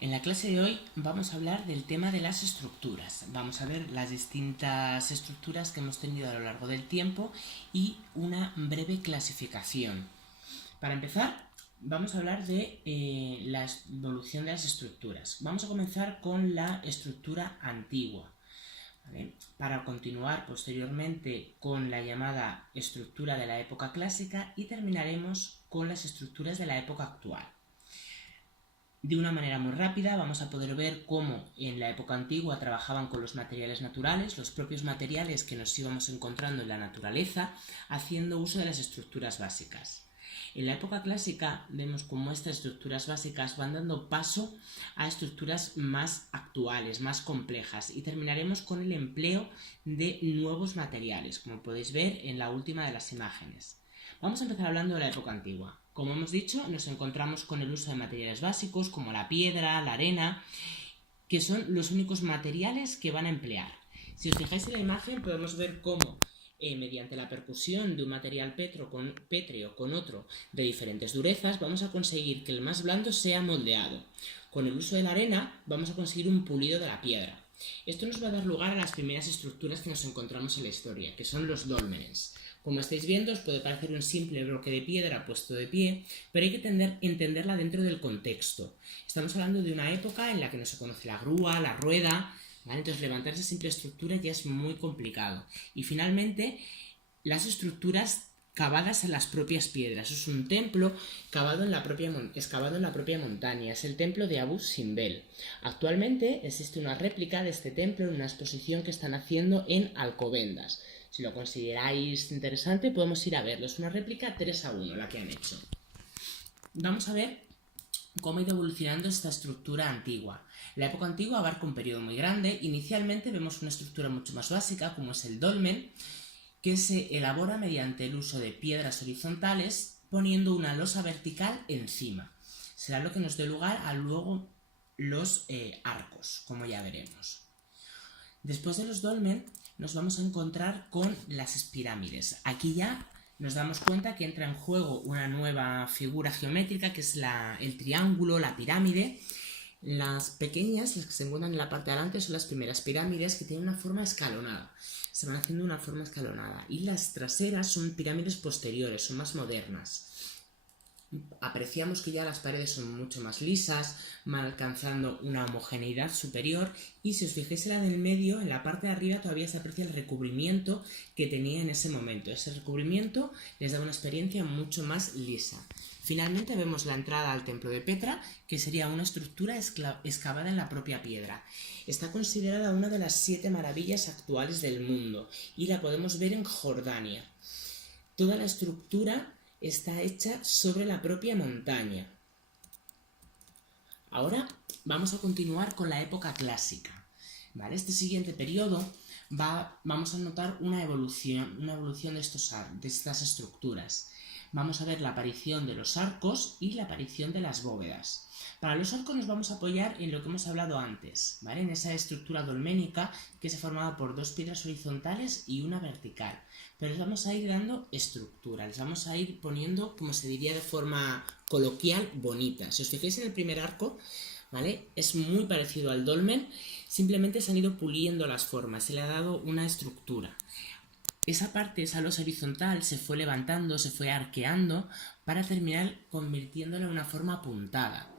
En la clase de hoy vamos a hablar del tema de las estructuras. Vamos a ver las distintas estructuras que hemos tenido a lo largo del tiempo y una breve clasificación. Para empezar, vamos a hablar de la evolución de las estructuras. Vamos a comenzar con la estructura antigua, ¿vale? Para continuar posteriormente con la llamada estructura de la época clásica y terminaremos con las estructuras de la época actual. De una manera muy rápida vamos a poder ver cómo en la época antigua trabajaban con los materiales naturales, los propios materiales que nos íbamos encontrando en la naturaleza, haciendo uso de las estructuras básicas. En la época clásica vemos cómo estas estructuras básicas van dando paso a estructuras más actuales, más complejas, y terminaremos con el empleo de nuevos materiales, como podéis ver en la última de las imágenes. Vamos a empezar hablando de la época antigua. Como hemos dicho, nos encontramos con el uso de materiales básicos como la piedra, la arena, que son los únicos materiales que van a emplear. Si os fijáis en la imagen podemos ver cómo mediante la percusión de un material pétreo con otro de diferentes durezas vamos a conseguir que el más blando sea moldeado. Con el uso de la arena vamos a conseguir un pulido de la piedra. Esto nos va a dar lugar a las primeras estructuras que nos encontramos en la historia, que son los dólmenes. Como estáis viendo, os puede parecer un simple bloque de piedra puesto de pie, pero hay que entenderla dentro del contexto. Estamos hablando de una época en la que no se conoce la grúa, la rueda, ¿vale? Entonces levantar esa simple estructura ya es muy complicado. Y finalmente, las estructuras cavadas en las propias piedras. Es un templo excavado en la propia montaña. Es el templo de Abu Simbel. Actualmente existe una réplica de este templo en una exposición que están haciendo en Alcobendas. Si lo consideráis interesante, podemos ir a verlo. Es una réplica 3:1 la que han hecho. Vamos a ver cómo ha ido evolucionando esta estructura antigua. La época antigua abarca un periodo muy grande. Inicialmente vemos una estructura mucho más básica, como es el dolmen, que se elabora mediante el uso de piedras horizontales poniendo una losa vertical encima. Será lo que nos dé lugar a luego los arcos, como ya veremos. Después de los dolmen nos vamos a encontrar con las pirámides. Aquí ya nos damos cuenta que entra en juego una nueva figura geométrica que es el triángulo, la pirámide. Las pequeñas, las que se encuentran en la parte de adelante, son las primeras pirámides que tienen una forma escalonada. Se van haciendo una forma escalonada. Y las traseras son pirámides posteriores, son más modernas. Apreciamos que ya las paredes son mucho más lisas, van alcanzando una homogeneidad superior, y si os fijáis en la del medio, en la parte de arriba todavía se aprecia el recubrimiento que tenía en ese momento. Ese recubrimiento les da una experiencia mucho más lisa. Finalmente vemos la entrada al templo de Petra, que sería una estructura excavada en la propia piedra. Está considerada una de las 7 maravillas actuales del mundo y la podemos ver en Jordania. Toda la estructura está hecha sobre la propia montaña. Ahora vamos a continuar con la época clásica, ¿vale? Este siguiente periodo vamos a notar una evolución de estas estructuras. Vamos a ver la aparición de los arcos y la aparición de las bóvedas. Para los arcos nos vamos a apoyar en lo que hemos hablado antes, ¿vale? En esa estructura dolménica que se formaba por 2 piedras horizontales y una vertical. Pero les vamos a ir dando estructura, les vamos a ir poniendo, como se diría de forma coloquial, bonita. Si os fijáis en el primer arco, ¿vale? Es muy parecido al dolmen, simplemente se han ido puliendo las formas, se le ha dado una estructura. Esa losa horizontal se fue levantando, se fue arqueando para terminar convirtiéndola en una forma apuntada.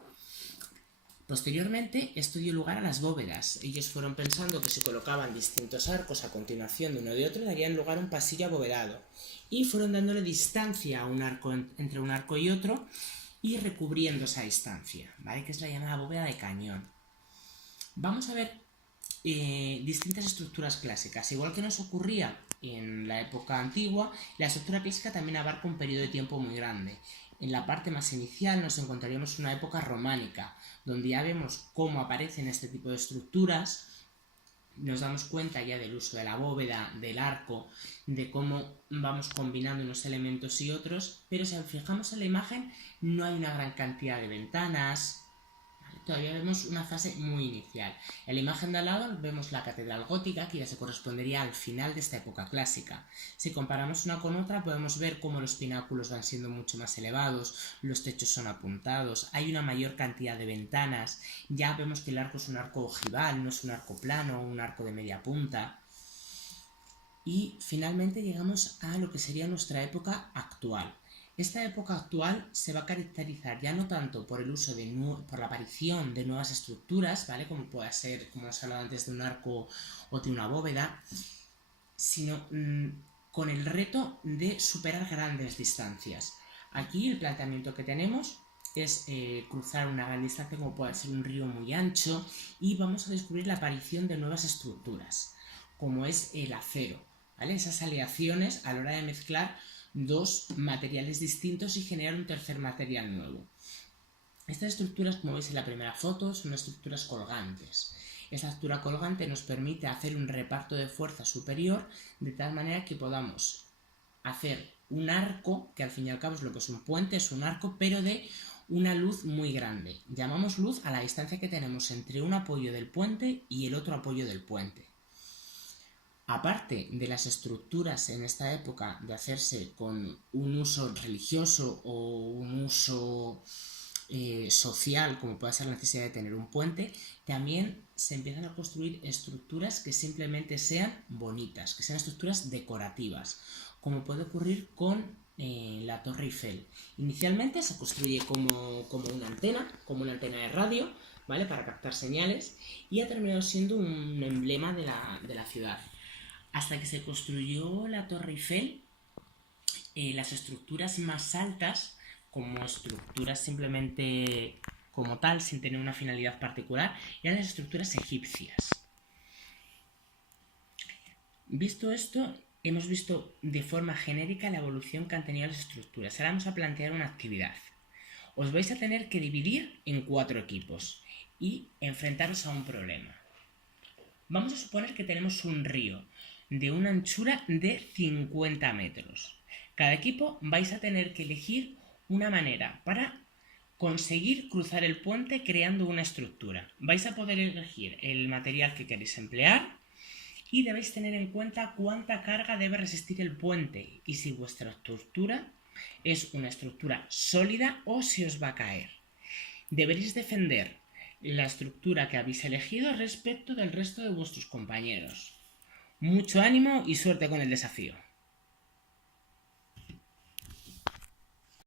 Posteriormente, esto dio lugar a las bóvedas. Ellos fueron pensando que si colocaban distintos arcos a continuación de uno de otro, darían lugar a un pasillo abovedado. Y fueron dándole distancia a un arco entre un arco y otro y recubriendo esa distancia, ¿vale? Que es la llamada bóveda de cañón. Vamos a ver distintas estructuras clásicas. Igual que nos ocurría en la época antigua, la estructura clásica también abarca un periodo de tiempo muy grande. En la parte más inicial nos encontraríamos una época románica, donde ya vemos cómo aparecen este tipo de estructuras, nos damos cuenta ya del uso de la bóveda, del arco, de cómo vamos combinando unos elementos y otros, pero si nos fijamos en la imagen no hay una gran cantidad de ventanas, ¿vale? todavía vemos una fase muy inicial. En la imagen de al lado vemos la catedral gótica, que ya se correspondería al final de esta época clásica. Si comparamos una con otra, podemos ver cómo los pináculos van siendo mucho más elevados, los techos son apuntados, hay una mayor cantidad de ventanas, ya vemos que el arco es un arco ojival, no es un arco plano, un arco de media punta. Y finalmente llegamos a lo que sería nuestra época actual. Esta época actual se va a caracterizar ya no tanto por el uso por la aparición de nuevas estructuras, ¿vale? Como puede ser, como os he hablado antes, de un arco o de una bóveda, sino con el reto de superar grandes distancias. Aquí el planteamiento que tenemos es cruzar una gran distancia, como puede ser un río muy ancho, y vamos a descubrir la aparición de nuevas estructuras, como es el acero, ¿vale? Esas aleaciones a la hora de mezclar dos materiales distintos y generar un tercer material nuevo. Estas estructuras, como veis en la primera foto, son estructuras colgantes. Esta estructura colgante nos permite hacer un reparto de fuerza superior de tal manera que podamos hacer un arco, que al fin y al cabo es lo que es un puente, es un arco, pero de una luz muy grande. Llamamos luz a la distancia que tenemos entre un apoyo del puente y el otro apoyo del puente. Aparte de las estructuras en esta época de hacerse con un uso religioso o un uso social, como puede ser la necesidad de tener un puente, también se empiezan a construir estructuras que simplemente sean bonitas, que sean estructuras decorativas, como puede ocurrir con la Torre Eiffel. Inicialmente se construye como una antena de radio, ¿vale? Para captar señales, y ha terminado siendo un emblema de la ciudad. Hasta que se construyó la Torre Eiffel, las estructuras más altas, como estructuras simplemente como tal, sin tener una finalidad particular, eran las estructuras egipcias. Visto esto, hemos visto de forma genérica la evolución que han tenido las estructuras. Ahora vamos a plantear una actividad. Os vais a tener que dividir en 4 equipos y enfrentaros a un problema. Vamos a suponer que tenemos un río de una anchura de 50 metros. Cada equipo vais a tener que elegir una manera para conseguir cruzar el puente creando una estructura. Vais a poder elegir el material que queréis emplear y debéis tener en cuenta cuánta carga debe resistir el puente y si vuestra estructura es una estructura sólida o si os va a caer. Deberéis defender la estructura que habéis elegido respecto del resto de vuestros compañeros. Mucho ánimo y suerte con el desafío.